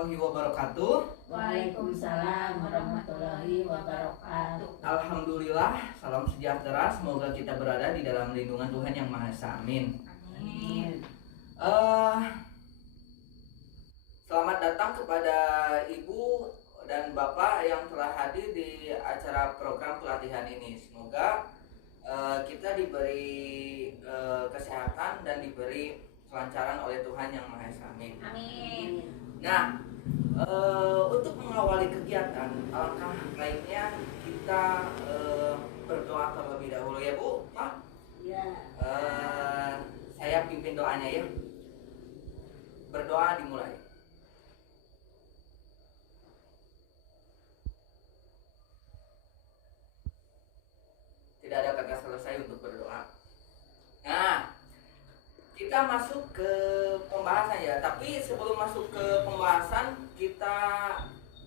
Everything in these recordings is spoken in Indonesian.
warahmatullahi wabarakatuh. Waalaikumsalam warahmatullahi wabarakatuh. Alhamdulillah, salam sejahtera. Semoga kita berada di dalam lindungan Tuhan Yang Maha Esa. Amin. Amin. Selamat datang kepada Ibu dan Bapak yang telah hadir di acara program pelatihan ini. Semoga kita diberi kesehatan dan diberi kelancaran oleh Tuhan Yang Maha Esa. Amin. Amin. Nah, untuk mengawali kegiatan, alangkah baiknya kita berdoa terlebih dahulu ya Bu, Pak. Ya. Saya pimpin doanya ya. Berdoa dimulai. Tidak ada kata selesai untuk berdoa. Nah, kita masuk ke pembahasan ya. Tapi sebelum masuk ke pembahasan,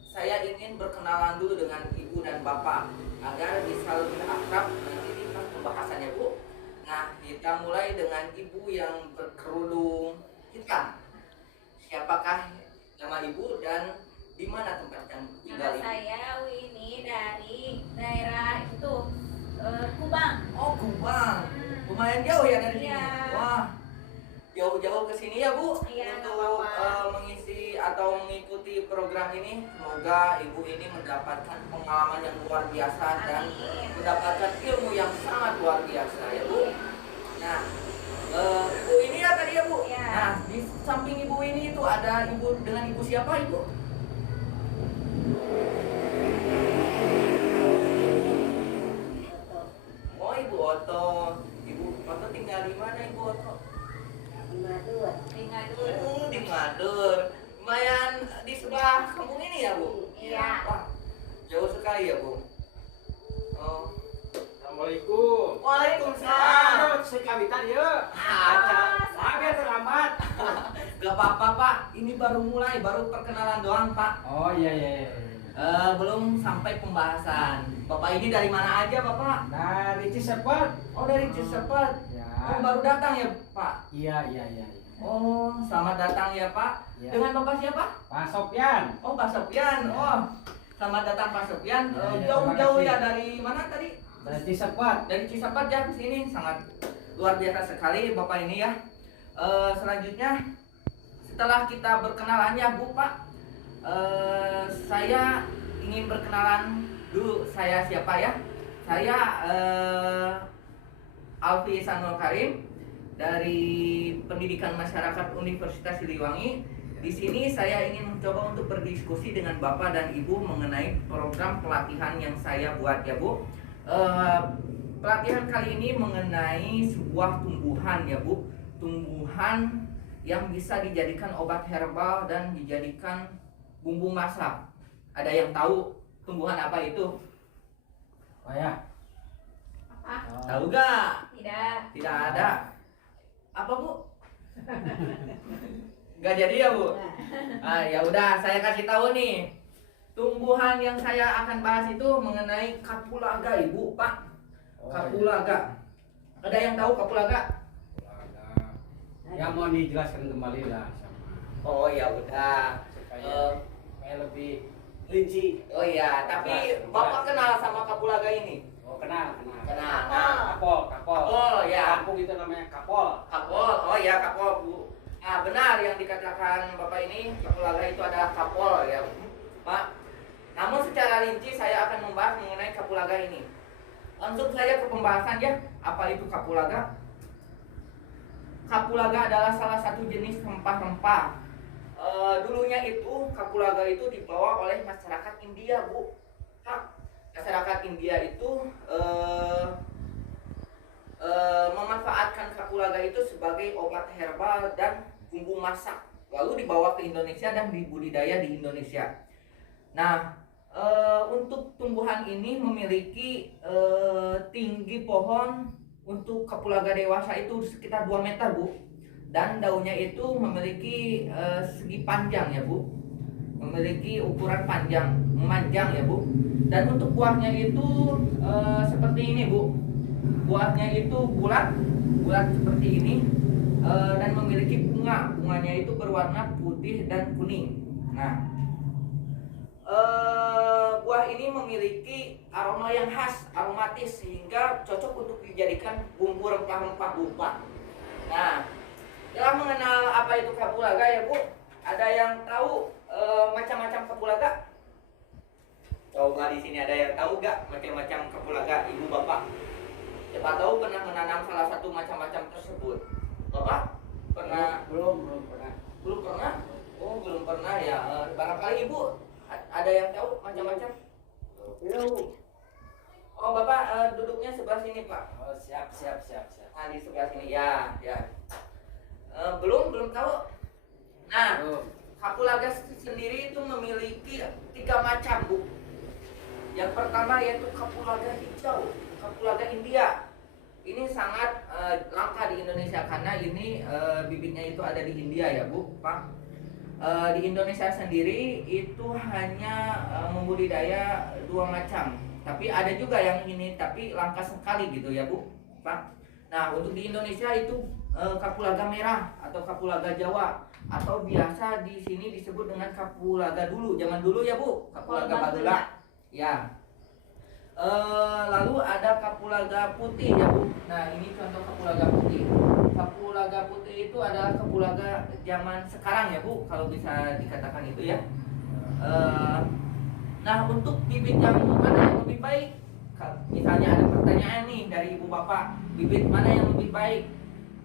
saya ingin berkenalan dulu dengan Ibu dan Bapak agar bisa lebih akrab nanti di pas pembahasannya Bu. Nah, kita mulai dengan Ibu yang berkerudung hitam. Siapakah nama Ibu dan di mana tempat yang tinggal? Nama saya Winnie dari daerah itu Kubang. Oh, Kubang. Lumayan jauh ya dari sini. Iya. Wah, jauh-jauh ke sini ya Bu, Iya, untuk nggak apa-apa. mengisi atau mengikuti program ini. Semoga Ibu ini mendapatkan pengalaman yang luar biasa dan Amin. mendapatkan ilmu yang sangat luar biasa ya Bu. Nah, Ibu ini ya tadi ya Bu. Iya. Nah, di samping Ibu ini itu ada Ibu dengan Ibu siapa Ibu? Oh, Ibu Oto. Ibu Oto tinggal di mana Ibu Oto? Tinggal dulu. Di Madur. Lumayan di sebelah kampung ini ya Bu? Iya. Wah, jauh sekali ya Bu. Oh. Assalamualaikum. Waalaikumsalam. Aduh, saya kawitan ya. Maaf ya terlambat. Gak apa-apa Pak, ini baru mulai, baru perkenalan doang Pak. Oh iya. Belum sampai pembahasan. Bapak ini dari mana aja Bapak? Dari Cisepet. Oh, dari Cisepet. Ya. Oh, baru datang ya Pak? Iya. Oh, selamat datang ya Pak. Ya. Dengan Bapak siapa? Pak Sopyan. Oh, Pak Sopyan. Oh, selamat datang Pak Sopyan. Ya, ya, Jauh-jauh terima ya kasih. dari mana tadi? Dari Cisepet. Dari Cisapat ya ke sini, sangat luar biasa sekali Bapak ini ya. Selanjutnya setelah kita berkenalan ya Bu Pak, saya ingin berkenalan dulu, saya siapa ya? Saya Alfi Ihsanul Karim dari Pendidikan Masyarakat Universitas Siliwangi. Di sini saya ingin mencoba untuk berdiskusi dengan Bapak dan Ibu mengenai program pelatihan yang saya buat ya Bu. Pelatihan kali ini mengenai sebuah tumbuhan ya Bu, tumbuhan yang bisa dijadikan obat herbal dan dijadikan bumbu masak. Ada yang tahu tumbuhan apa itu? Oh ya. Apa? Tahu gak? Tidak. Tidak ada. Apa Bu? Gak jadi ya Bu? Ya udah, saya kasih tahu nih. Tumbuhan yang saya akan bahas itu mengenai kapulaga Ibu Pak. Oh, Kapulaga. Ada yang tahu kapulaga? Ya mau dijelaskan kembali lah sama. Oh ya udah. Supaya lebih rinci. Oh iya, tapi Bapak kenal sama kapulaga ini? Oh kenal. Kenal. Nah, Kapol. Oh ya, Kampung itu namanya Kapol. kapol. Oh ya, kapol Bu. Nah, benar yang dikatakan Bapak ini, kapulaga itu adalah kapol ya Pak. Namun secara rinci saya akan membahas mengenai kapulaga ini. Langsung saja ke pembahasan ya. Apa itu kapulaga? Kapulaga adalah salah satu jenis rempah-rempah. Dulunya itu kapulaga itu dibawa oleh masyarakat India Bu. Masyarakat India itu memanfaatkan kapulaga itu sebagai obat herbal dan bumbu masak. Lalu dibawa ke Indonesia dan dibudidaya di Indonesia. Nah, untuk tumbuhan ini memiliki tinggi pohon untuk kapulaga dewasa itu sekitar 2 meter Bu. Dan daunnya itu memiliki segi panjang ya Bu. Memiliki ukuran panjang, memanjang ya Bu. Dan untuk buahnya itu seperti ini Bu. Buahnya itu bulat seperti ini dan memiliki bunganya itu berwarna putih dan kuning. Nah, buah ini memiliki aroma yang khas, aromatis sehingga cocok untuk dijadikan bumbu rempah-rempah bupa. Nah, dalam mengenal apa itu kapulaga ya Bu, ada yang tahu macam-macam kapulaga? Coba di sini ada yang tahu gak macam-macam kapulaga, Ibu Bapak? Siapa tahu pernah menanam salah satu macam-macam tersebut. Bapak pernah? Belum pernah. Belum pernah? Oh, belum pernah ya. Barangkali Ibu ada yang tahu macam-macam? Belum. Oh, Bapak duduknya sebelah sini, Pak. Oh, siap. Nah, di sebelah sini ya. Belum tahu. Nah, Belum. kapulaga sendiri itu memiliki 3 macam, Bu. Yang pertama yaitu kapulaga hijau, kapulaga India. Ini sangat langka di Indonesia karena ini bibitnya itu ada di India ya, Bu, Pak. Di Indonesia sendiri itu hanya membudidaya 2 macam. Tapi ada juga yang ini tapi langka sekali gitu ya, Bu, Pak. Nah, untuk di Indonesia itu kapulaga merah atau kapulaga Jawa atau biasa di sini disebut dengan kapulaga dulu, zaman dulu ya, Bu, kapulaga Badula. Ya. Lalu ada kapulaga putih ya, Bu. Nah, ini contoh kapulaga putih. Kapulaga putih itu adalah kapulaga zaman sekarang ya, Bu, kalau bisa dikatakan itu ya. Nah, untuk bibit yang mana yang lebih baik? Misalnya ada pertanyaan nih dari Ibu Bapak, bibit mana yang lebih baik?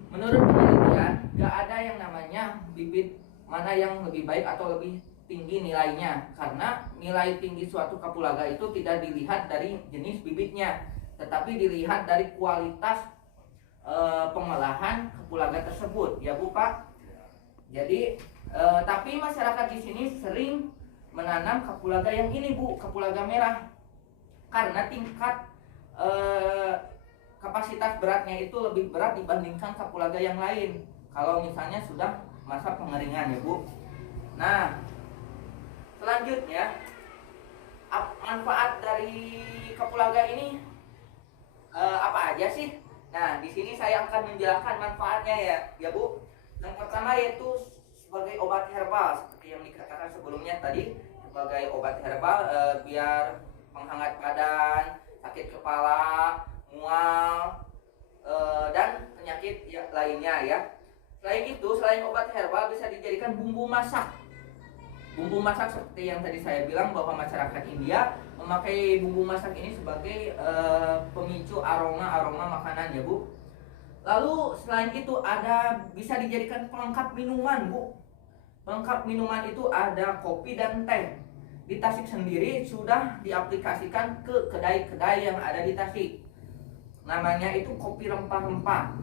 Menurut penelitian, gak ada yang namanya bibit mana yang lebih baik atau lebih tinggi nilainya, karena nilai tinggi suatu kapulaga itu tidak dilihat dari jenis bibitnya, tetapi dilihat dari kualitas pengolahan kapulaga tersebut ya, Bu, Pak. Jadi tapi masyarakat di sini sering menanam kapulaga yang ini, Bu, kapulaga merah, karena tingkat kapasitas beratnya itu lebih berat dibandingkan kapulaga yang lain kalau misalnya sudah masa pengeringan ya, Bu. Nah, selanjutnya manfaat dari kapulaga ini apa aja sih? Nah, di sini saya akan menjelaskan manfaatnya ya, Bu. Yang pertama yaitu sebagai obat herbal seperti yang dikatakan sebelumnya tadi, sebagai obat herbal biar penghangat badan, sakit kepala, mual dan penyakit lainnya ya. Selain itu, selain obat herbal bisa dijadikan bumbu masak. Bumbu masak seperti yang tadi saya bilang bahwa masyarakat India memakai bumbu masak ini sebagai pemicu aroma makanan ya, Bu. Lalu selain itu bisa dijadikan pelengkap minuman, Bu. Pelengkap minuman itu ada kopi dan teh. Di Tasik sendiri sudah diaplikasikan ke kedai-kedai yang ada di Tasik. Namanya itu kopi rempah-rempah.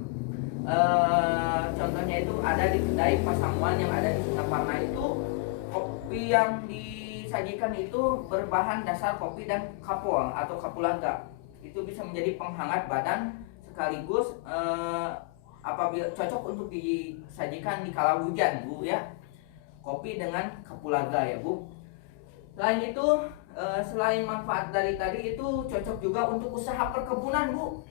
Contohnya itu ada di kedai Pasamuan yang ada di Singaparna itu. Kopi yang disajikan itu berbahan dasar kopi dan kapol atau kapulaga. Itu bisa menjadi penghangat badan sekaligus apabila cocok untuk disajikan di kala hujan, Bu ya. Kopi dengan kapulaga ya, Bu. Selain itu, selain manfaat dari tadi itu cocok juga untuk usaha perkebunan, Bu.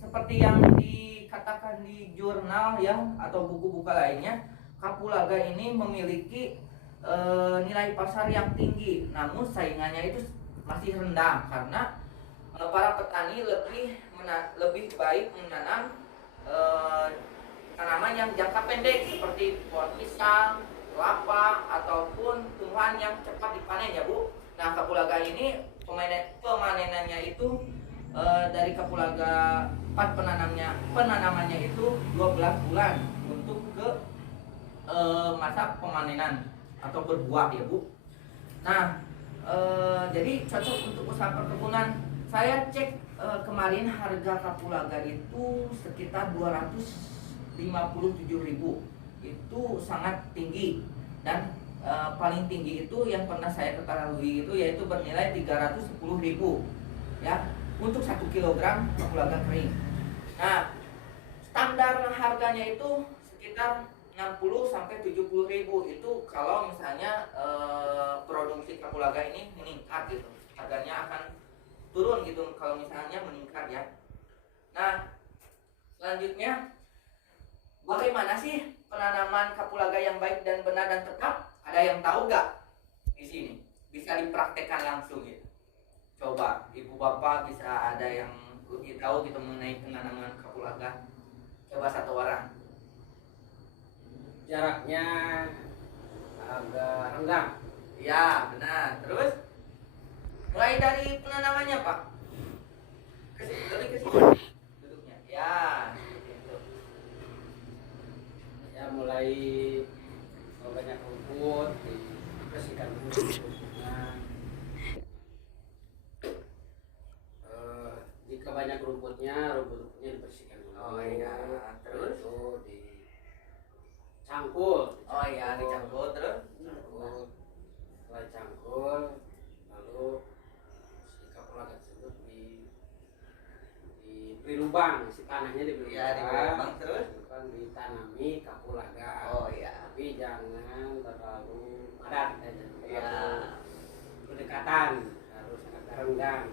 Seperti yang dikatakan di jurnal ya atau buku-buku lainnya, kapulaga ini memiliki nilai pasar yang tinggi, namun saingannya itu masih rendah karena para petani lebih baik menanam tanaman yang jangka pendek seperti pohon pisang, kelapa ataupun tumbuhan yang cepat dipanen ya, Bu. Nah, kapulaga ini pemanenannya itu dari kapulaga penanamannya itu 12 bulan untuk ke masa pemanenan atau berbuah ya, Bu. Nah, jadi cocok untuk usaha perkebunan. Saya cek kemarin harga kapulaga itu sekitar 257.000. Itu sangat tinggi dan paling tinggi itu yang pernah saya ketahui itu yaitu bernilai 310.000 ya untuk 1 kilogram kapulaga kering. Nah, standar harganya itu sekitar 60 sampai 70.000 itu kalau misalnya produksi kapulaga ini meningkat gitu. Harganya akan turun gitu kalau misalnya meningkat ya. Nah, selanjutnya bagaimana sih penanaman kapulaga yang baik dan benar dan tepat? Ada yang tahu nggak di sini? Bisa dipraktekkan langsung gitu. Coba ibu bapak bisa ada yang lebih tahu gitu mengenai penanaman kapulaga. Coba satu orang. Jaraknya agak renggang. Ya benar. Terus mulai dari penanamannya Pak. Lebih ke sini duduknya. Ya. Seperti itu. Ya mulai kalau banyak rumput dibersihkan dulu rumputnya. Jika banyak rumputnya dibersihkan dulu. Oh iya. Terus? Itu dicangkul. Oh iya, dicangkul terus. Cangkul. Setelah cangkul, lalu si kapulaga tersebut diberi lubang, si tanahnya diberi Ya, diberi lubang, terus? bukan ditanami kapulaga. Oh iya. Tapi jangan terlalu padat, jangan Ya. terlalu berdekatan, harus agak renggang.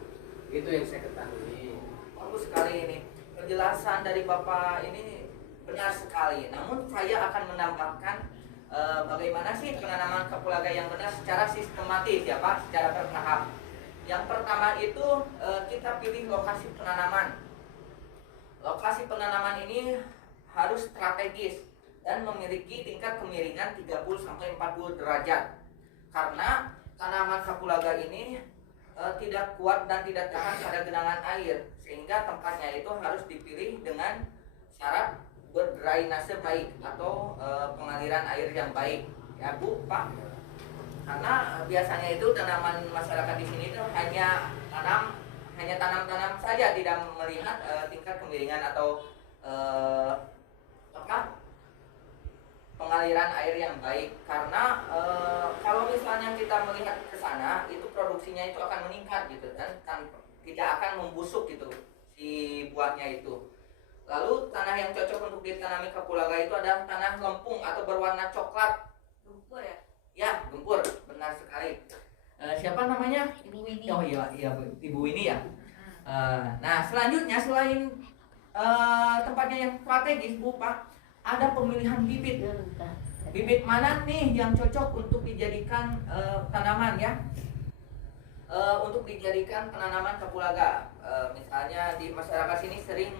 Itu yang saya ketahui. Bagus sekali ini. Penjelasan dari Bapak ini benar sekali. Namun saya akan menambahkan bagaimana sih penanaman kapulaga yang benar secara sistematis ya Pak, secara bertahap. Yang pertama itu kita pilih lokasi penanaman. Lokasi penanaman ini harus strategis dan memiliki tingkat kemiringan 30-40 derajat. Karena tanaman kapulaga ini tidak kuat dan tidak tahan pada genangan air, sehingga tempatnya itu harus dipilih dengan syarat berdrainase baik atau pengaliran air yang baik ya Bu Pak. Karena biasanya itu tanaman masyarakat di sini itu hanya tanam saja, tidak melihat tingkat kemiringan atau pengaliran air yang baik. Karena kalau misalnya kita melihat ke sana itu produksinya itu akan meningkat gitu dan tidak akan membusuk gitu si buahnya itu. Lalu tanah yang cocok untuk ditanami kapulaga itu adalah tanah lempung atau berwarna coklat. Lumpur ya? Ya, gempur, benar sekali. Siapa namanya? Ibu Winnie. Oh iya, Bu. Ibu ini ya. Nah, selanjutnya selain tempatnya yang strategis, Bu Pak, ada pemilihan bibit. Bibit mana nih yang cocok untuk dijadikan tanaman ya? Untuk dijadikan penanaman kapulaga. Misalnya di masyarakat sini sering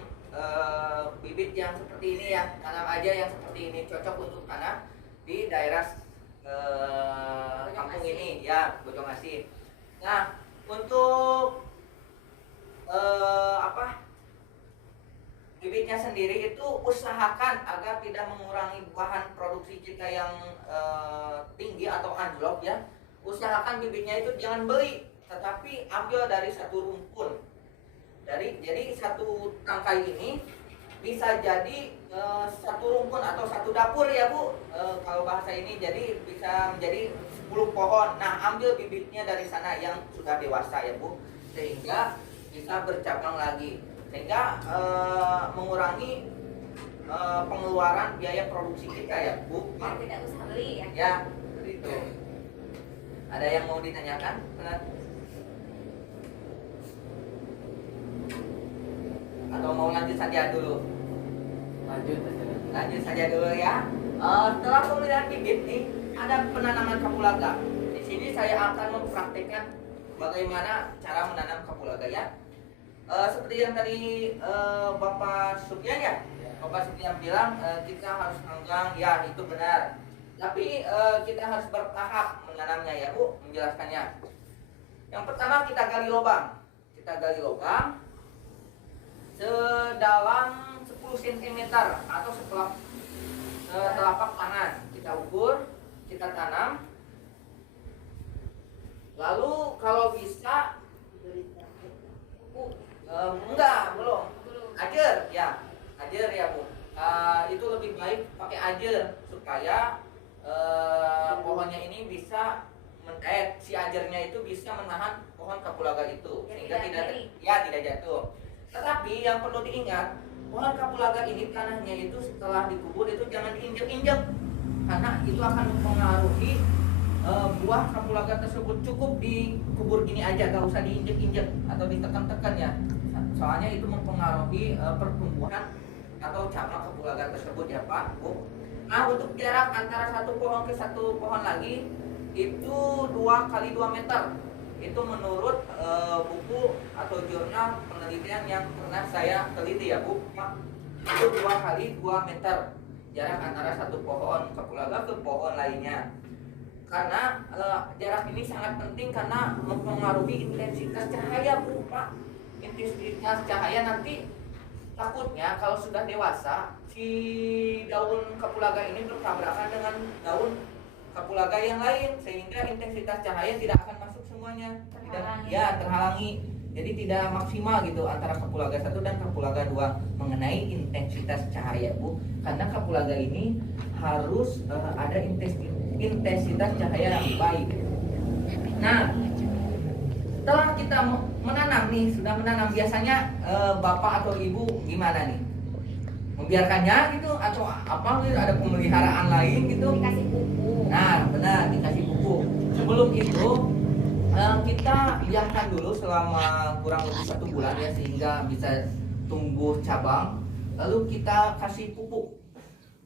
bibit yang seperti ini ya, tanam aja yang seperti ini, cocok untuk tanam di daerah kampung ini ya, Bojong-Asih. Nah, untuk bibitnya sendiri itu usahakan agar tidak mengurangi bahan produksi kita yang tinggi atau anjlok ya. Usahakan bibitnya itu jangan beli, tetapi ambil dari satu rumpun. Jadi satu tangkai ini bisa jadi satu rumpun atau satu dapur ya Bu, kalau bahasa ini, jadi bisa menjadi 10 pohon. Nah, ambil bibitnya dari sana yang sudah dewasa ya Bu, sehingga bisa bercabang lagi, sehingga mengurangi pengeluaran biaya produksi kita ya Bu. Biar tidak usah beli ya. Ya, seperti itu. Ada yang mau ditanyakan? Benar? Atau mau lanjut saja dulu? Lanjut saja dulu ya. Setelah pemilihan bibit nih, ada penanaman kapulaga. Di sini saya akan mempraktikkan bagaimana cara menanam kapulaga ya. Seperti yang tadi Bapak Supian ya, Bapak Supian bilang kita harus renggang, ya itu benar. Tapi kita harus bertahap menanamnya ya Bu, menjelaskannya. Yang pertama kita gali lubang. Kita gali lubang sedalam 10 cm atau telapak tangan. Kita ukur, kita tanam. Lalu kalau bisa enggak, belum. Ajer ya. Ajer ya Bu. Itu lebih baik pakai ajer supaya pohonnya ini bisa si ajernya itu bisa menahan pohon kapulaga itu sehingga tidak jatuh. Tetapi yang perlu diingat, pohon kapulaga ini tanahnya itu setelah dikubur itu jangan diinjek-injek, karena itu akan mempengaruhi buah kapulaga tersebut. Cukup dikubur gini aja, gak usah diinjek-injek atau ditekan-tekan ya, soalnya itu mempengaruhi pertumbuhan atau cabang kapulaga tersebut ya Pak Bu. Nah, untuk jarak antara satu pohon ke satu pohon lagi itu 2 kali 2 meter. Itu menurut buku atau jurnal penelitian yang pernah saya teliti ya Bu. Itu 2 kali 2 meter jarak antara satu pohon kapulaga ke pohon lainnya. Karena jarak ini sangat penting karena mempengaruhi intensitas cahaya Bu Pak. Intensitas cahaya nanti takutnya kalau sudah dewasa si daun kapulaga ini bertabrakan dengan daun kapulaga yang lain sehingga intensitas cahaya tidak akan masuk semuanya, terhalangi. Jadi tidak maksimal gitu antara kapulaga 1 dan kapulaga 2 mengenai intensitas cahaya Bu. Karena kapulaga ini harus ada intensitas cahaya yang baik. Nah, setelah kita menanam nih, sudah menanam, biasanya bapak atau ibu gimana nih? Membiarkannya gitu atau apa gitu, ada pemeliharaan lain gitu? Dikasih pupuk. Nah, benar, dikasih pupuk. Sebelum itu kita biarkan dulu selama kurang lebih 1 bulan ya sehingga bisa tumbuh cabang. Lalu kita kasih pupuk.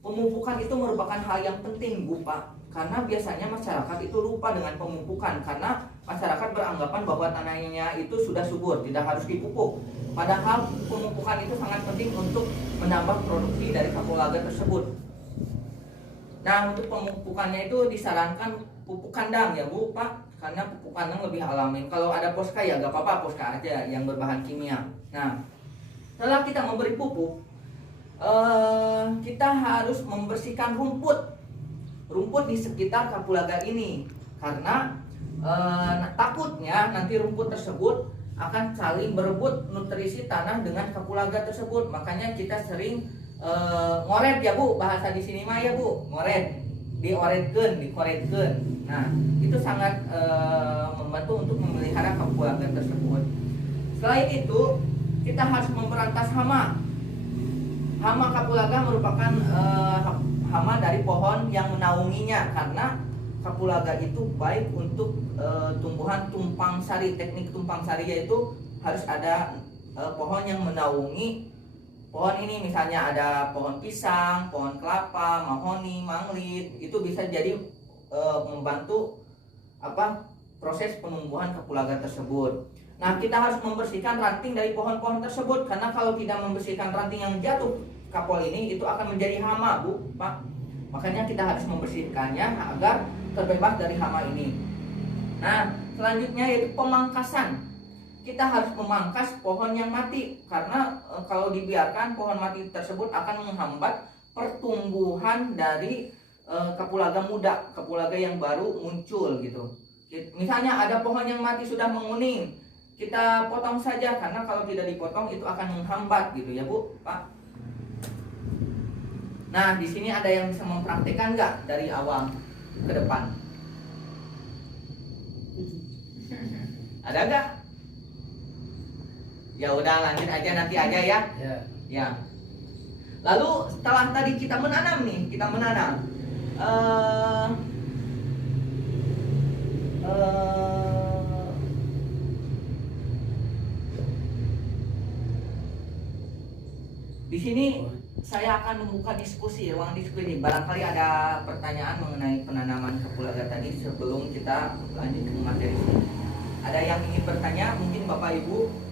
Pemupukan itu merupakan hal yang penting Bu Pak. Karena biasanya masyarakat itu lupa dengan pemupukan karena masyarakat beranggapan bahwa tanahnya itu sudah subur, tidak harus dipupuk. Padahal pemupukan itu sangat penting untuk menambah produksi dari kapulaga tersebut. Nah, untuk pemupukannya itu disarankan pupuk kandang ya Bu Pak, karena pupuk kandang lebih alami. Kalau ada poska ya gak apa-apa, poska aja yang berbahan kimia. Nah, setelah kita memberi pupuk, kita harus membersihkan rumput di sekitar kapulaga ini karena takutnya nanti rumput tersebut akan saling berebut nutrisi tanah dengan kapulaga tersebut. Makanya kita sering ngoret ya Bu, bahasa di sini mah ya Bu, ngoret, dikoretkeun. Nah, itu sangat membantu untuk memelihara kapulaga tersebut. Selain itu, kita harus memberantas hama. Hama kapulaga merupakan hama dari pohon yang menaunginya karena kapulaga itu baik untuk tumbuhan tumpang sari. Teknik tumpang sari yaitu harus ada pohon yang menaungi pohon ini, misalnya ada pohon pisang, pohon kelapa, mahoni, manglit, itu bisa jadi membantu proses penumbuhan kapulaga tersebut. Nah, kita harus membersihkan ranting dari pohon-pohon tersebut karena kalau tidak membersihkan ranting yang jatuh kapol ini itu akan menjadi hama Bu Pak. Makanya kita harus membersihkannya agar terbebas dari hama ini. Nah, selanjutnya yaitu pemangkasan. Kita harus memangkas pohon yang mati karena kalau dibiarkan pohon mati tersebut akan menghambat pertumbuhan dari kapulaga muda, kapulaga yang baru muncul gitu. Misalnya ada pohon yang mati sudah menguning, kita potong saja karena kalau tidak dipotong itu akan menghambat gitu ya Bu Pak. Nah, di sini ada yang bisa mempraktikkan nggak dari awal ke depan? Ada nggak? Ya udah, lanjut aja nanti aja ya. Ya. Lalu setelah tadi kita menanam nih, di sini saya akan membuka ruang diskusi. Barangkali ada pertanyaan mengenai penanaman kapulaga tadi sebelum kita lanjut ke materi. Ada yang ingin bertanya? Mungkin Bapak Ibu?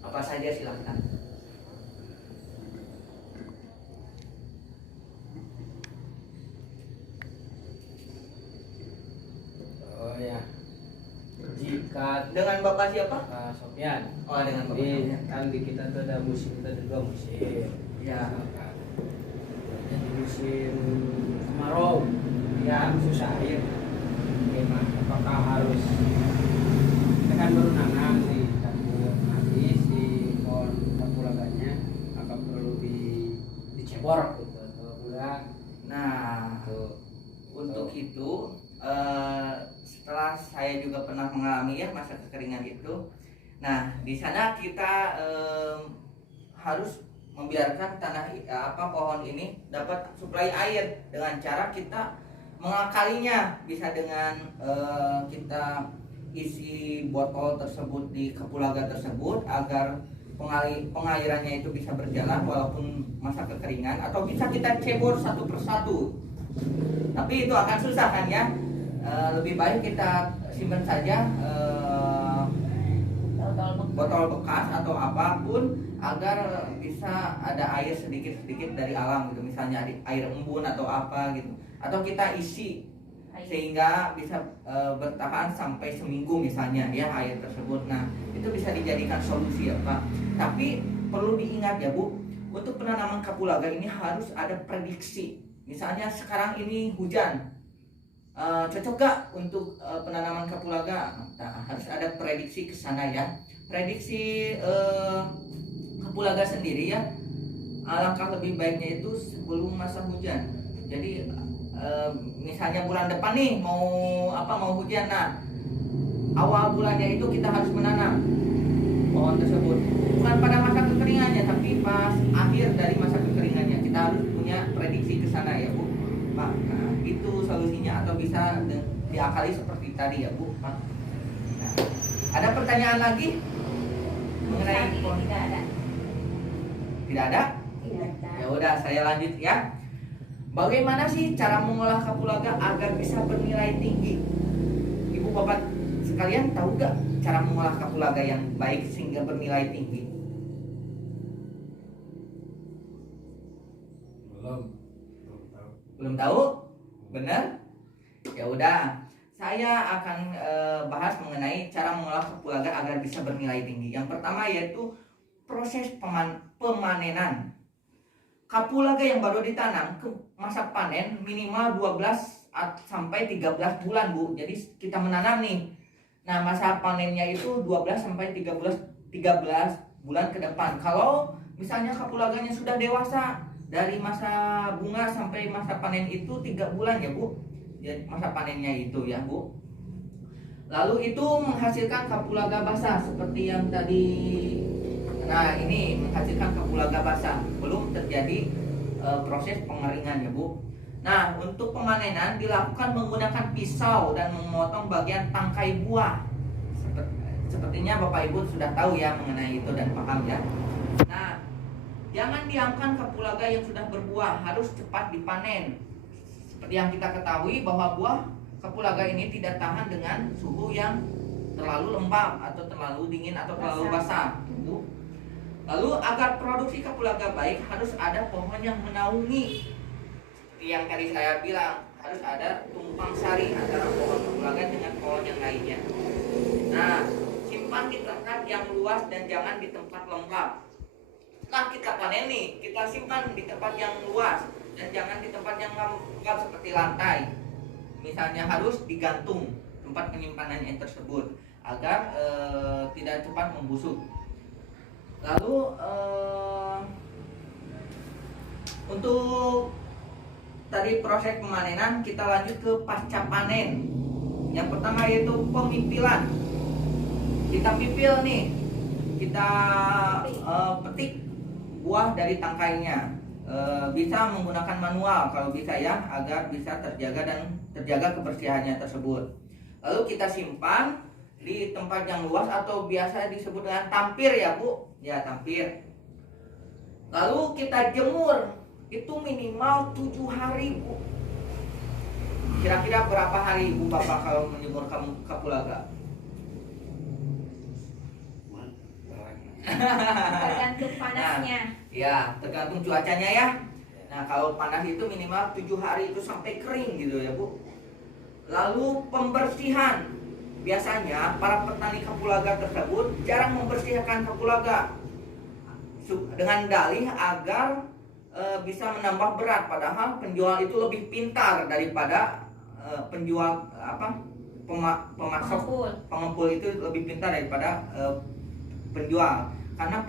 Apa saja silahkan. Oh ya. Jika Dengan Bapak siapa? Pak Sofyan. Oh, dengan Bapak Jadi Sofyan. kan di kita tuh ada musim, kita ada 2 musim. Ya. Jadi musim kemarau yang susah air. Gimana? Apakah harus kita kan baru nanam nih, nanti si pohon kapulaganya apakah perlu dicebor gitu atau enggak? Nah, Tuh. untuk itu setelah saya juga pernah mengalami ya masa kekeringan itu. Nah, di sana kita harus membiarkan pohon ini dapat suplai air dengan cara kita mengakalinya, bisa dengan kita isi botol tersebut di kapulaga tersebut agar pengairannya itu bisa berjalan walaupun masa kekeringan, atau bisa kita cebor satu persatu. Tapi itu akan susah kan ya. Lebih baik kita simpan saja botol bekas atau apapun agar bisa ada air sedikit-sedikit dari alam gitu, misalnya air embun atau apa gitu, atau kita isi sehingga bisa bertahan sampai seminggu misalnya ya air tersebut. Nah itu bisa dijadikan solusi ya Pak. Tapi perlu diingat ya Bu, untuk penanaman kapulaga ini harus ada prediksi. Misalnya sekarang ini hujan, cocok gak untuk penanaman kapulaga? Nah, harus ada prediksi ke sana ya. Prediksi kapulaga sendiri ya, alangkah lebih baiknya itu sebelum masa hujan. Jadi misalnya bulan depan nih mau hujan, nah awal bulannya itu kita harus menanam pohon tersebut, bukan pada masa kekeringannya tapi pas akhir dari masa kekeringannya. Kita harus punya prediksi ke sana ya Bu Pak. Nah itu solusinya, atau bisa diakali seperti tadi ya Bu Pak. Nah, ada pertanyaan lagi mengenai Saat ini pohon? tidak ada. Tidak ada? Ya udah saya lanjut ya. Bagaimana sih cara mengolah kapulaga agar bisa bernilai tinggi? Ibu bapak sekalian tahu gak cara mengolah kapulaga yang baik sehingga bernilai tinggi? Belum tahu? Benar? Ya udah, saya akan bahas mengenai cara mengolah kapulaga agar bisa bernilai tinggi. Yang pertama yaitu proses pemanenan. Kapulaga yang baru ditanam ke masa panen minimal 12 sampai 13 bulan Bu. Jadi kita menanam nih. Nah, masa panennya itu 12 sampai 13 bulan ke depan. Kalau misalnya kapulaganya sudah dewasa, dari masa bunga sampai masa panen itu 3 bulan ya Bu. Jadi masa panennya itu ya Bu. Lalu itu menghasilkan kapulaga basah seperti yang tadi. Nah ini menghasilkan kapulaga basah, belum terjadi proses pengeringan ya Bu. Nah untuk pemanenan dilakukan menggunakan pisau dan memotong bagian tangkai buah. Sepertinya Bapak Ibu sudah tahu ya mengenai itu dan paham ya. Nah jangan diamkan kapulaga yang sudah berbuah, harus cepat dipanen. Seperti yang kita ketahui bahwa buah kapulaga ini tidak tahan dengan suhu yang terlalu lembab atau terlalu dingin atau terlalu basah. Lalu agar produksi kapulaga baik harus ada pohon yang menaungi. Seperti yang tadi saya bilang, harus ada tumpang sari antara pohon kapulaga dengan pohon yang lainnya. Nah, simpan di tempat yang luas dan jangan di tempat lembab. Setelah kita panen nih, kita simpan di tempat yang luas dan jangan di tempat yang lembab seperti lantai. Misalnya harus digantung tempat penyimpanannya tersebut agar tidak cepat membusuk. Lalu untuk tadi proses pemanenan, kita lanjut ke pasca panen. Yang pertama yaitu pemipilan. Kita pipil nih, kita petik buah dari tangkainya. Bisa menggunakan manual kalau bisa ya, agar bisa terjaga kebersihannya tersebut. Lalu kita simpan di tempat yang luas atau biasa disebut dengan tampir ya Bu. Ya tampir. Lalu kita jemur, itu minimal 7 hari Bu. Kira-kira berapa hari Ibu Bapak kalau menjemur kapulaga? Tergantung panasnya. Ya tergantung cuacanya ya. Nah kalau panas itu minimal 7 hari itu sampai kering gitu ya Bu. Lalu pembersihan. Biasanya para petani kapulaga tersebut jarang membersihkan kapulaga dengan dalih agar bisa menambah berat, padahal penjual itu lebih pintar daripada penjual pengepul itu lebih pintar daripada penjual, karena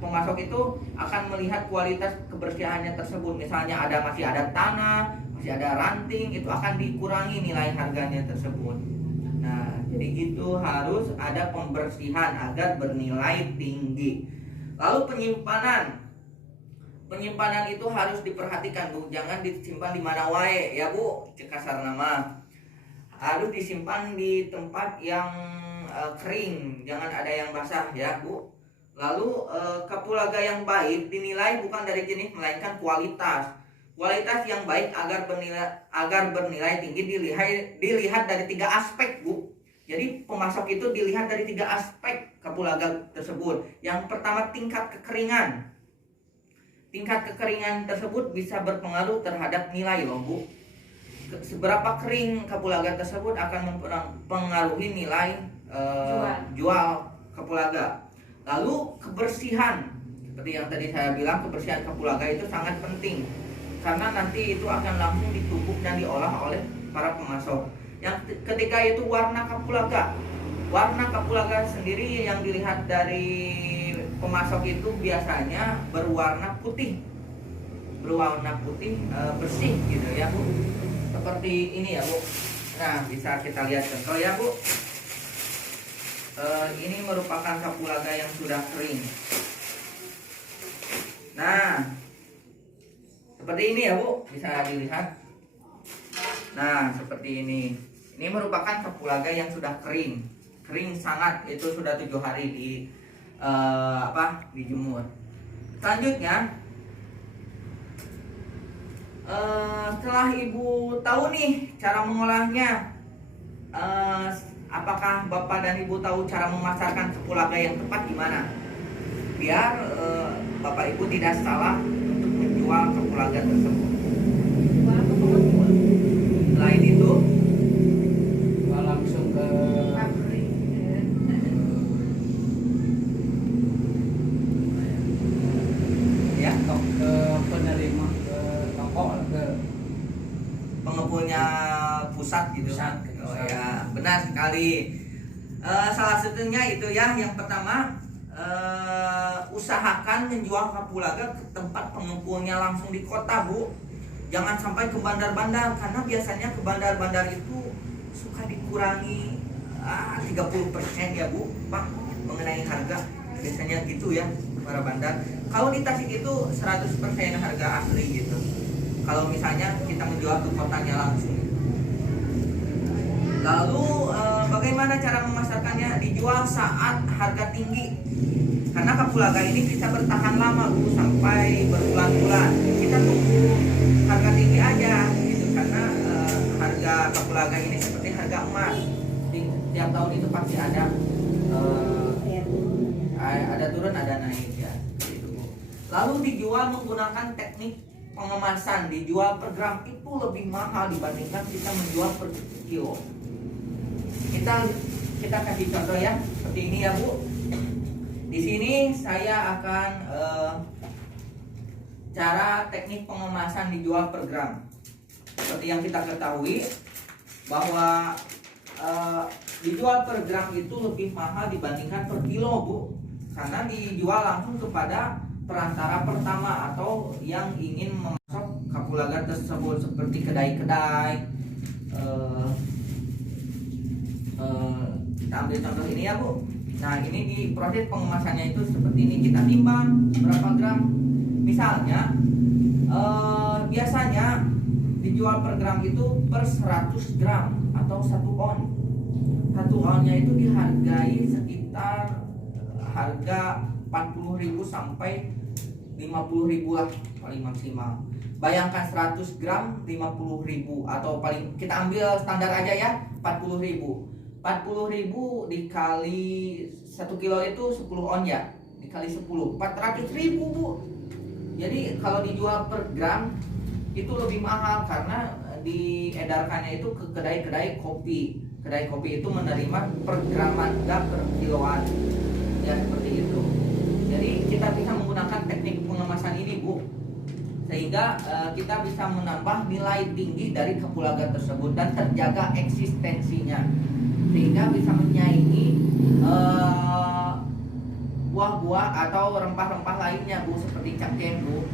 pemasok itu akan melihat kualitas kebersihannya tersebut. Misalnya masih ada tanah, masih ada ranting, itu akan dikurangi nilai harganya tersebut. Nah, jadi itu harus ada pembersihan agar bernilai tinggi. Lalu penyimpanan. Penyimpanan itu harus diperhatikan Bu, jangan disimpan di mana wae ya Bu, cek kasar nama. Harus disimpan di tempat yang kering, jangan ada yang basah ya Bu. Lalu kapulaga yang baik dinilai bukan dari jenis melainkan kualitas. Kualitas yang baik agar bernilai tinggi dilihat dari 3 aspek, Bu. Jadi pemasok itu dilihat dari 3 aspek kapulaga tersebut. Yang pertama, tingkat kekeringan. Tingkat kekeringan tersebut bisa berpengaruh terhadap nilai loh, Bu. Seberapa kering kapulaga tersebut akan mempengaruhi nilai jual kapulaga. Lalu kebersihan, seperti yang tadi saya bilang, kebersihan kapulaga itu sangat penting karena nanti itu akan langsung ditumbuk dan diolah oleh para pemasok. Yang ketiga itu warna kapulaga. Warna kapulaga sendiri yang dilihat dari pemasok itu biasanya berwarna putih, bersih gitu ya, Bu. Seperti ini ya, Bu. Nah, bisa kita lihat contoh ya, Bu. Ini merupakan kapulaga yang sudah kering. Nah, seperti ini ya, Bu, bisa dilihat. Nah, seperti ini. Ini merupakan kapulaga yang sudah kering sangat, itu sudah 7 hari dijemur. Selanjutnya, setelah Ibu tahu nih cara mengolahnya, apakah Bapak dan Ibu tahu cara memasarkan kapulaga yang tepat gimana? Biar Bapak Ibu tidak salah untuk menjual kapulaga tersebut. Selain itu, langsung ke pabrik. ya, ke penerima, ke toko, ke pengepulnya pusat gitu. Pusat. Oh ya, benar sekali. Salah satunya itu ya, yang pertama, usahakan menjual kapulaga ke tempat pengepulnya langsung di kota, Bu. Jangan sampai ke bandar-bandar, karena biasanya ke bandar-bandar itu suka dikurangi 30% ya, Bu, Pak, mengenai harga. Biasanya gitu ya para bandar. Kalau di Tasik itu 100% harga asli gitu. Kalau misalnya kita menjual ke kotanya langsung. Lalu bagaimana cara memasarkannya? Dijual saat harga tinggi. Karena kapulaga ini bisa bertahan lama, Bu, sampai berbulan-bulan. Kita tunggu harga tinggi aja gitu, karena harga kapulaga ini seperti harga emas. Tiap tahun itu pasti ada turun, ada naik ya. Gitu, Bu. Lalu dijual menggunakan teknik pengemasan, dijual per gram itu lebih mahal dibandingkan kita menjual per kilo. Kita kasih contoh ya, seperti ini ya, Bu. Di sini saya akan cara teknik pengemasan dijual per gram. Seperti yang kita ketahui bahwa dijual per gram itu lebih mahal dibandingkan per kilo, Bu. Karena dijual langsung kepada perantara pertama atau yang ingin memasok kapulaga tersebut, seperti kedai-kedai. Kita ambil contoh ini ya, Bu. Nah, ini di proses pengemasannya itu seperti ini. Kita timbang berapa gram. Misalnya biasanya dijual per gram itu per 100 gram atau 1 on. 1 onnya itu dihargai sekitar harga 40.000 sampai 50.000 lah paling maksimal. Bayangkan 100 gram 50.000, atau paling kita ambil standar aja ya, 40.000. 40.000 dikali 1 kilo itu 10 on ya, dikali 10 400.000, Bu. Jadi kalau dijual per gram itu lebih mahal karena diedarkannya itu ke kedai-kedai kopi. Kedai kopi itu menerima per graman, enggak per kiloan. Ya seperti itu. Jadi kita bisa menggunakan teknik pengemasan ini, Bu, sehingga kita bisa menambah nilai tinggi dari kapulaga tersebut dan terjaga eksistensinya, sehingga bisa menyaingi buah-buah atau rempah-rempah lainnya, Bu, seperti cakem, Bu.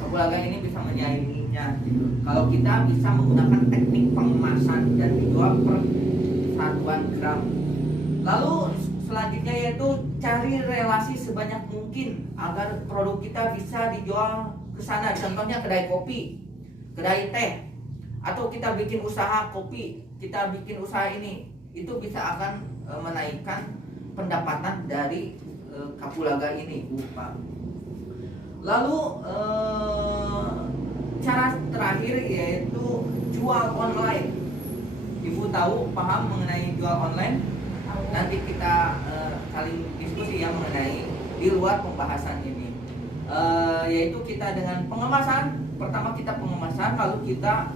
Kapulaga ini bisa menyainginya gitu. Kalau kita bisa menggunakan teknik pengemasan dan dijual per satuan gram. Lalu selanjutnya yaitu cari relasi sebanyak mungkin agar produk kita bisa dijual ke sana. Contohnya kedai kopi, kedai teh, atau kita bikin usaha kopi, kita bikin usaha ini, itu bisa akan menaikkan pendapatan dari kapulaga ini, Bu Pak. Lalu cara terakhir yaitu jual online. Ibu tahu, paham mengenai jual online? Nanti kita saling diskusi ya mengenai di luar pembahasan ini. Yaitu kita dengan pengemasan. Pertama kita pengemasan, lalu kita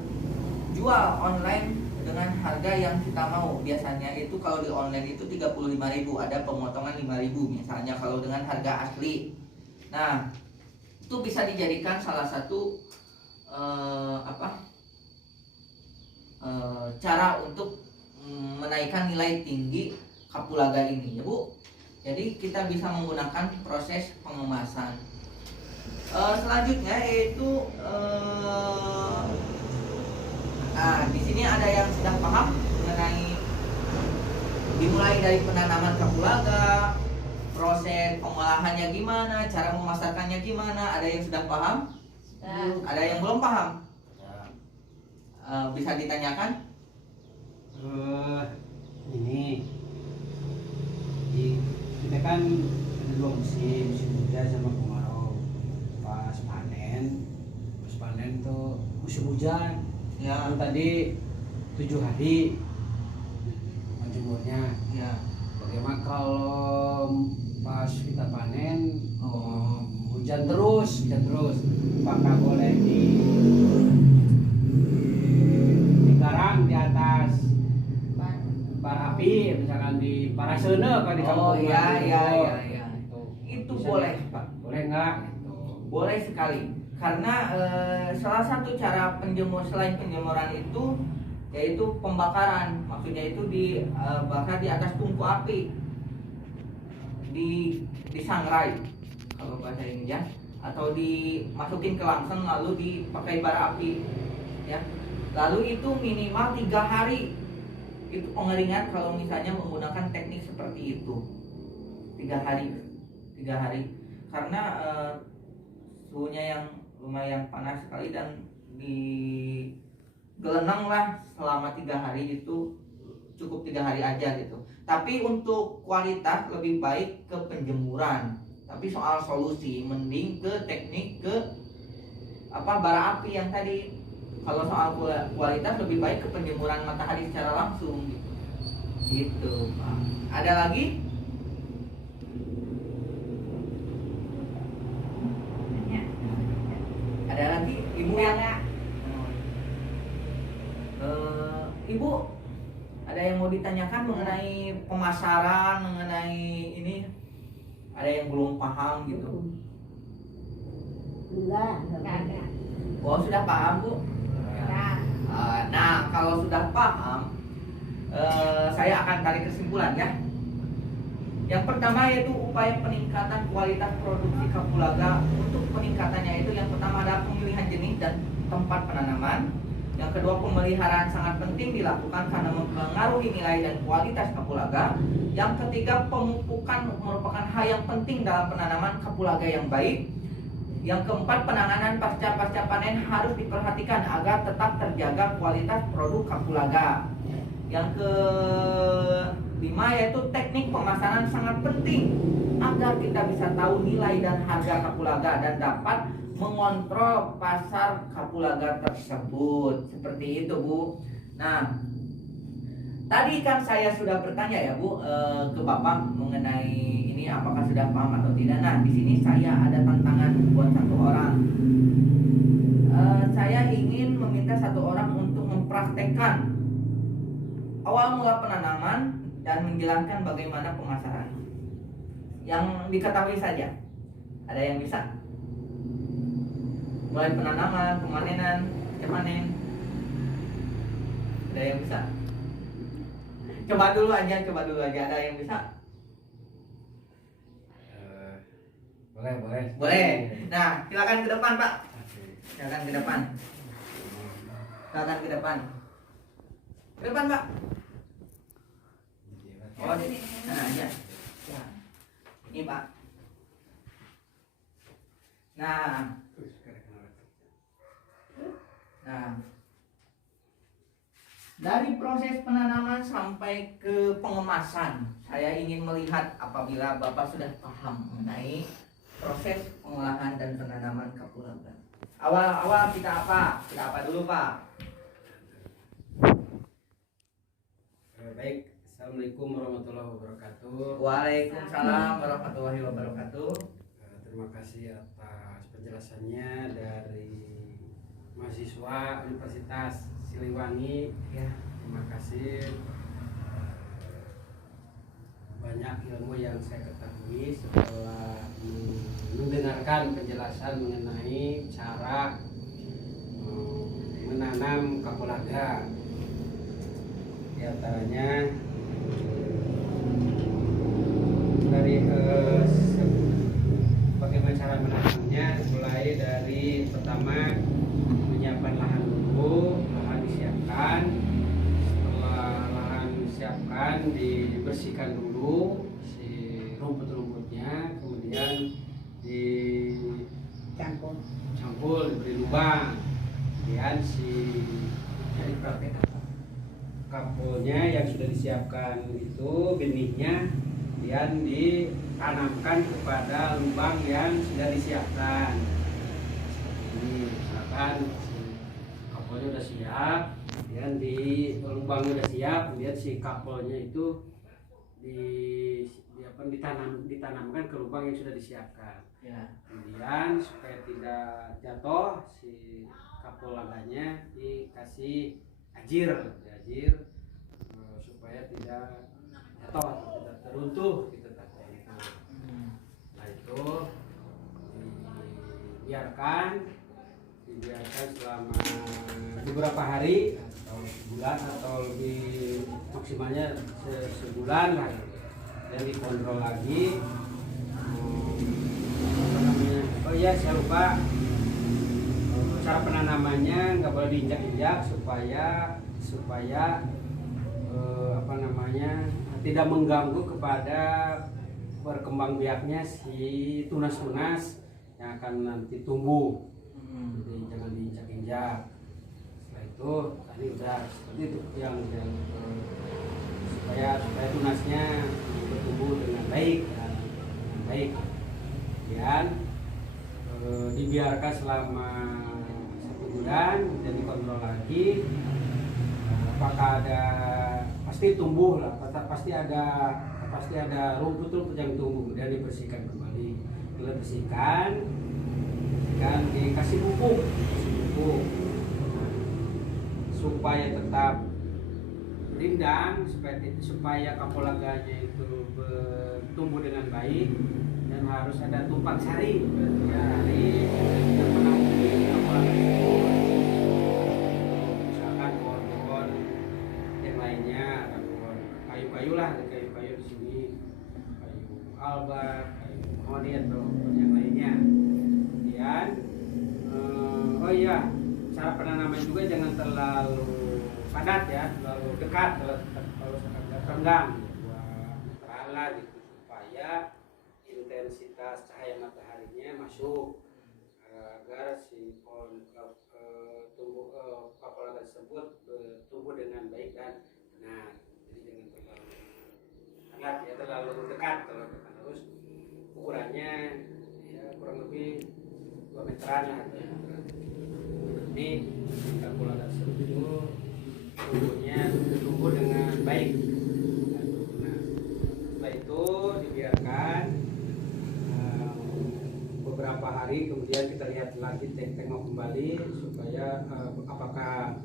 jual online dengan harga yang kita mau. Biasanya itu kalau di online itu 35.000, ada pemotongan 5.000 misalnya kalau dengan harga asli. Nah, itu bisa dijadikan salah satu cara untuk menaikkan nilai tinggi kapulaga ini ya Bu. Jadi kita bisa menggunakan proses pengemasan. Selanjutnya yaitu di sini ada yang sudah paham mengenai dimulai dari penanaman kapulaga, proses pengolahannya gimana, cara memasarkannya gimana. Ada yang sudah paham? Ada yang belum paham? Bisa ditanyakan? Ini kita kan ada 2 musim hujan sama kemarau. Pas panen tuh musim hujan Ya. yang tadi 7 hari menjemurnya. Ya. Bagaimana kalau pas kita panen Oh. hujan terus, apakah boleh digarang di atas bar api, misalkan di Parasene kalau di kampung? iya. Itu Bisa boleh, nggak? Pak. Boleh nggak? Gitu. Boleh sekali. Karena salah satu cara penjemur selain penjemuran itu yaitu pembakaran. Maksudnya itu dibakar di atas tungku api. Disangrai kalau bahasa Indonesia, atau dimasukin ke langseng lalu dipakai bara api ya. Lalu itu minimal 3 hari itu pengeringan kalau misalnya menggunakan teknik seperti itu. 3 hari karena suhunya yang lumayan panas sekali dan digelenang lah selama 3 hari. Itu cukup 3 hari aja gitu. Tapi untuk kualitas lebih baik ke penjemuran. Tapi soal solusi mending ke teknik ke bara api yang tadi. Kalau soal kualitas lebih baik ke penjemuran matahari secara langsung gitu Pak. Ada lagi? Ada lagi Ibu yang Ibu ada yang mau ditanyakan mengenai pemasaran, mengenai ini? Ada yang belum paham gitu? Enggak ada. Oh, sudah paham Bu? Nah, kalau sudah paham, saya akan tarik kesimpulan ya. Yang pertama yaitu upaya peningkatan kualitas produksi kapulaga. Untuk peningkatannya itu yang pertama adalah pemilihan jenis dan tempat penanaman. Yang kedua, pemeliharaan sangat penting dilakukan karena mempengaruhi nilai dan kualitas kapulaga. Yang ketiga, pemupukan merupakan hal yang penting dalam penanaman kapulaga yang baik. Yang keempat, penanganan pasca panen harus diperhatikan agar tetap terjaga kualitas produk kapulaga. Yang kelima yaitu teknik pemasaran sangat penting agar kita bisa tahu nilai dan harga kapulaga dan dapat mengontrol pasar kapulaga tersebut. Seperti itu Bu. Nah, tadi kan saya sudah bertanya ya Bu ke Bapak mengenai ini apakah sudah paham atau tidak. Nah, di sini saya ada tantangan buat satu orang. Saya ingin meminta satu orang untuk mempraktekkan awal mula penanaman dan menjelaskan bagaimana pemasaran. Yang diketahui saja. Ada yang bisa? Mulai penanaman, pemanenan, panen. Ada yang bisa? Coba dulu aja. Ada yang bisa? Boleh. Nah, silakan ke depan, Pak. Silakan ke depan. Ke depan, Pak. Oh, di sana aja. Ya. Ini, Pak. Nah. Dari proses penanaman sampai ke pengemasan, saya ingin melihat apabila Bapak sudah paham mengenai proses pengolahan dan penanaman kapulaga. Awal-awal kita apa? Kita apa dulu, Pak? Baik, assalamualaikum warahmatullahi wabarakatuh. Waalaikumsalam warahmatullahi wabarakatuh. Terima kasih atas penjelasannya dari mahasiswa Universitas Siliwangi. Ya. Terima kasih. Banyak ilmu yang saya ketahui setelah mendengarkan penjelasan mengenai cara menanam kapulaga. Di antaranya dari bagaimana cara menanamnya, mulai dari pertama menyiapkan lahan dulu, lahan disiapkan. Setelah lahan disiapkan, dibersihkan dulu si rumput-rumputnya, kemudian dicampur, diberi lubang, kemudian si kapulnya yang sudah disiapkan itu benihnya kemudian ditanamkan kepada lubang yang sudah disiapkan. Ini misalkan kapulnya sudah siap, kemudian di lubangnya sudah siap, kemudian si kapulnya itu ditanamkan ke lubang yang sudah disiapkan. Ya. Kemudian supaya tidak jatuh, si kapulaganya dikasih ajir supaya tidak jatuh atau tidak teruntuh gitu katanya. Nah itu dibiarkan selama beberapa hari atau sebulan atau lebih maksimalnya sebulan lah gitu. Dan dikontrol lagi. Oh iya, saya lupa, cara penanamannya nggak boleh diinjak-injak supaya tidak mengganggu kepada berkembang biaknya si tunas-tunas yang akan nanti tumbuh. Jadi jangan diinjak-injak. Setelah itu tadi udah seperti itu yang supaya tunasnya bertumbuh dengan baik. Kemudian dibiarkan selama 1 bulan dan dikontrol lagi. Apakah ada, pasti tumbuh lah, pasti ada rumput-rumput yang tumbuh, kemudian dibersihkan kembali, dan dikasih pupuk supaya tetap rindang, supaya kapulaganya itu bertumbuh dengan baik, dan harus ada tumpak sari dari yang menaungi kapulaga itu. Misalkan pohon-pohon yang lainnya, ada pohon kayu-kayu lah, ada kayu-kayu di sini, kayu albar, kayu mahoni atau yang lainnya. Kemudian oh iya, cara penanaman juga jangan terlalu padat ya, terlalu dekat, kalau sangat renggang, netral lah gitu, supaya intensitas cahaya mataharinya masuk agar si pohon kapulaga tersebut tumbuh dengan baik dan benar. Jadi jangan terlalu hangat ya, terlalu dekat. Kalau dekat terus ukurannya ya kurang lebih 2 meteran lah. Ini kapulaga tersebut tumbuh dengan baik. Nah, setelah itu dibiarkan beberapa hari, kemudian kita lihat lagi, tengok kembali supaya apakah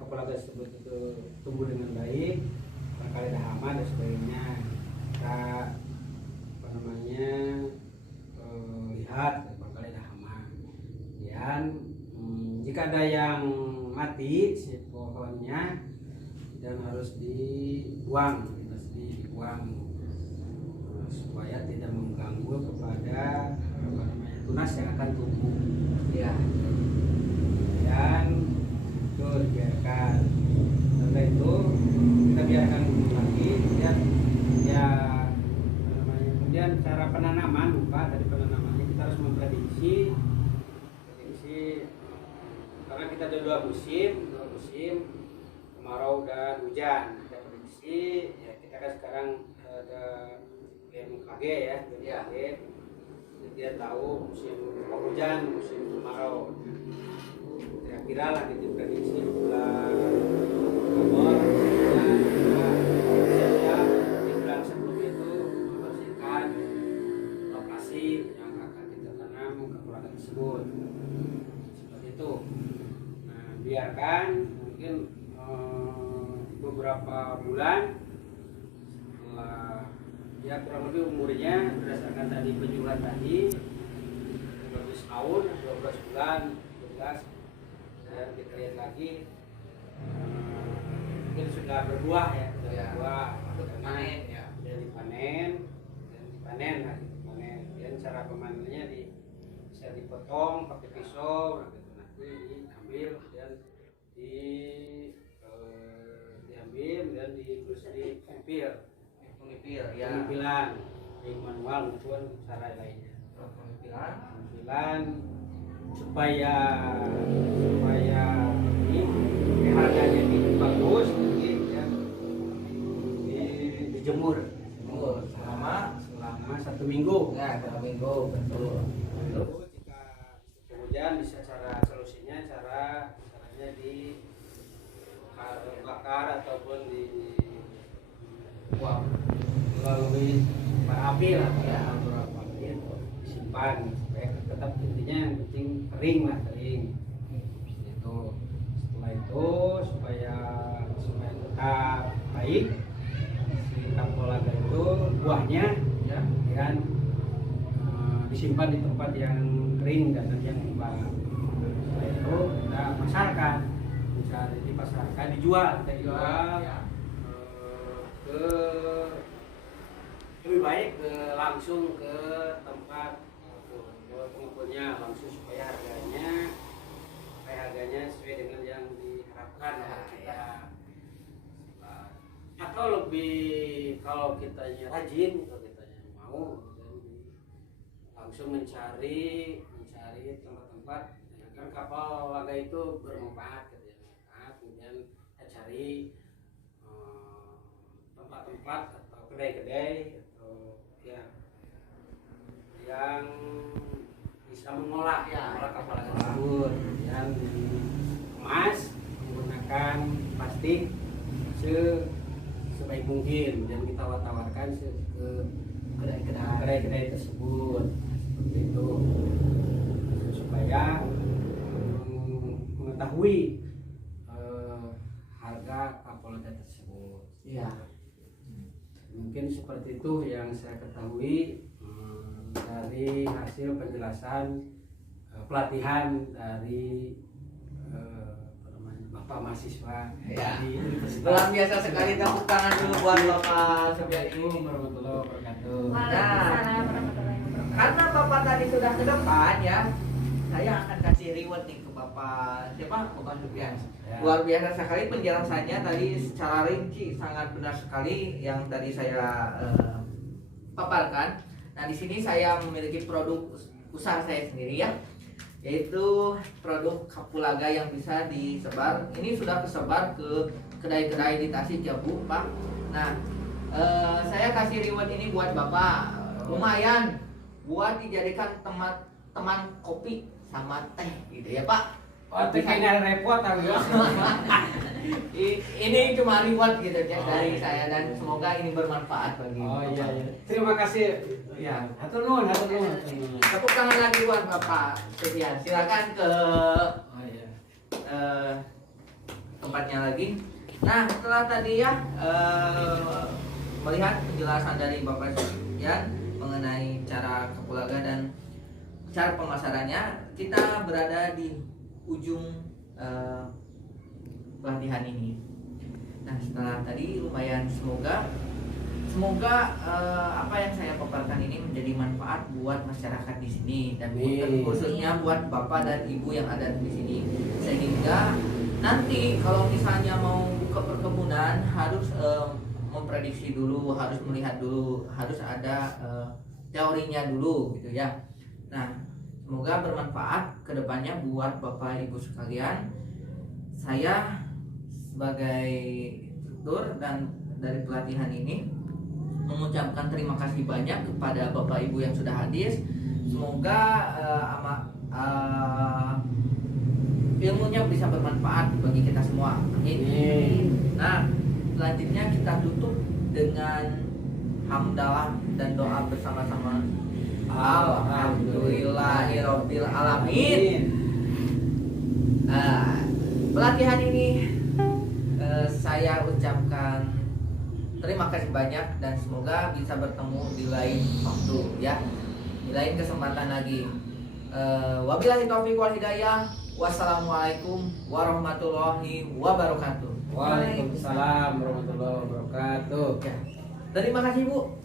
kapulaga tersebut itu tumbuh dengan baik, barangkali ada hama dan sebagainya. Kita lihat barangkali ada hama. Kemudian jika ada yang mati si pohonnya, dan harus dibuang supaya tidak mengganggu kepada tunas yang akan tumbuh. Ya. Dan itu dibiarkan. Setelah itu kita biarkan lagi. Kemudian cara penanaman, lupa dari penanamannya kita harus memprediksi karena kita kita ada dua musim kemarau dan hujan. Kita prediksi ya, kita kan sekarang ada BMKG ya, BMKG. Dia tahu musim penghujan, musim kemarau. Kira-kira lah gitu prediksi bulan Oktober dan di bulan sebelumnya itu membersihkan lokasi yang akan kita tanam kapulaga tersebut. Seperti itu. Nah, biarkan mungkin beberapa bulan setelah ya kurang lebih umurnya berdasarkan tadi penjualan tadi 12 tahun, 12 bulan, 12 dan kita lihat lagi mungkin sudah berbuah ya, sudah berbuah, panen ya. dan dipanen lah, dipanen. Dan cara pemanennya bisa dipotong pakai pisau, nah, gitu. Nanti diambil dan diambil dan terus dipempil. Pemimpilan baik manual maupun cara lainnya. Pemimpilan supaya ini harganya ini bagus, jadi ya, dijemur selama 1 minggu. Ya, 1 minggu betul. Lalu jika hujan bisa solusinya caranya bakar ataupun melalui bara api lah, disimpan supaya tetap intinya yang penting kering itu. Setelah itu supaya tetap baik si kapulaga itu buahnya ya kan disimpan di tempat yang kering dan yang lembab. Setelah itu kita pasarkan, dipasarkan, dijual ya. Ke lebih baik langsung ke tempat pengepulnya langsung supaya harganya sesuai dengan yang diharapkan kita. Atau lebih kalau kitanya rajin, kalau kitanya mau langsung mencari tempat-tempat kan kapal laga itu bermanfaat gitu ya. Kemudian kita cari tempat-tempat atau kedai-kedai atau ya yang bisa mengolah kapal tersebut dan dikemas menggunakan plastik sebaik mungkin dan kita tawarkan ke kedai-kedai tersebut seperti itu supaya mengetahui harga kapulaga tersebut. Iya. Mungkin seperti itu yang saya ketahui dari hasil penjelasan pelatihan dari Bapak mahasiswa Ya. di Universitas. Luar biasa sekali, tepuk tangan dulu buat Bapak Subyadi. Assalamualaikum warahmatullahi wabarakatuh. Waalaikumsalam warahmatullahi wabarakatuh. Karena Bapak tadi sudah ke depan ya, saya akan kasih reward nih ke Bapak Bapak Supian. Ya. Luar biasa sekali penjelasannya tadi secara rinci, sangat benar sekali yang tadi saya paparkan. Nah, di sini saya memiliki produk usaha saya sendiri ya, yaitu produk kapulaga yang bisa disebar. Ini sudah tersebar ke kedai-kedai di Tasik ya Bu, Pak. Nah, saya kasih reward ini buat Bapak, lumayan buat dijadikan teman kopi sama teh gitu ya Pak. Tapi kayaknya repot Ini cuma reward gitu ya dari saya, dan semoga ini bermanfaat bagi Bapak. iya. Terima kasih. Ya. Hatur nuhun. Tepuk tangan lagi buat Bapak Supian. Silakan ke tempatnya lagi. Nah, setelah tadi ya melihat penjelasan dari Bapak Supian mengenai cara kapulaga dan cara pemasarannya, kita berada di ujung pelatihan ini. Nah, setelah tadi lumayan, semoga apa yang saya paparkan ini menjadi manfaat buat masyarakat di sini, dan khususnya buat Bapak dan Ibu yang ada di sini, sehingga nanti kalau misalnya mau buka perkebunan harus memprediksi dulu, harus melihat dulu, harus ada teorinya dulu gitu ya. Nah, semoga bermanfaat kedepannya buat Bapak Ibu sekalian. saya sebagai instruktur dan dari pelatihan ini mengucapkan terima kasih banyak kepada Bapak Ibu yang sudah hadir. Semoga ilmunya bisa bermanfaat bagi kita semua. Amin. Nah, selanjutnya kita tutup dengan hamdalah dan doa bersama-sama. Alhamdulillahirabbil alamin. Pelatihan ini saya ucapkan terima kasih banyak dan semoga bisa bertemu di lain waktu ya, di lain kesempatan lagi. Wabillahi taufiq wal hidayah. Wassalamualaikum warahmatullahi wabarakatuh. Waalaikumsalam warahmatullahi wabarakatuh. Ya. Terima kasih Bu.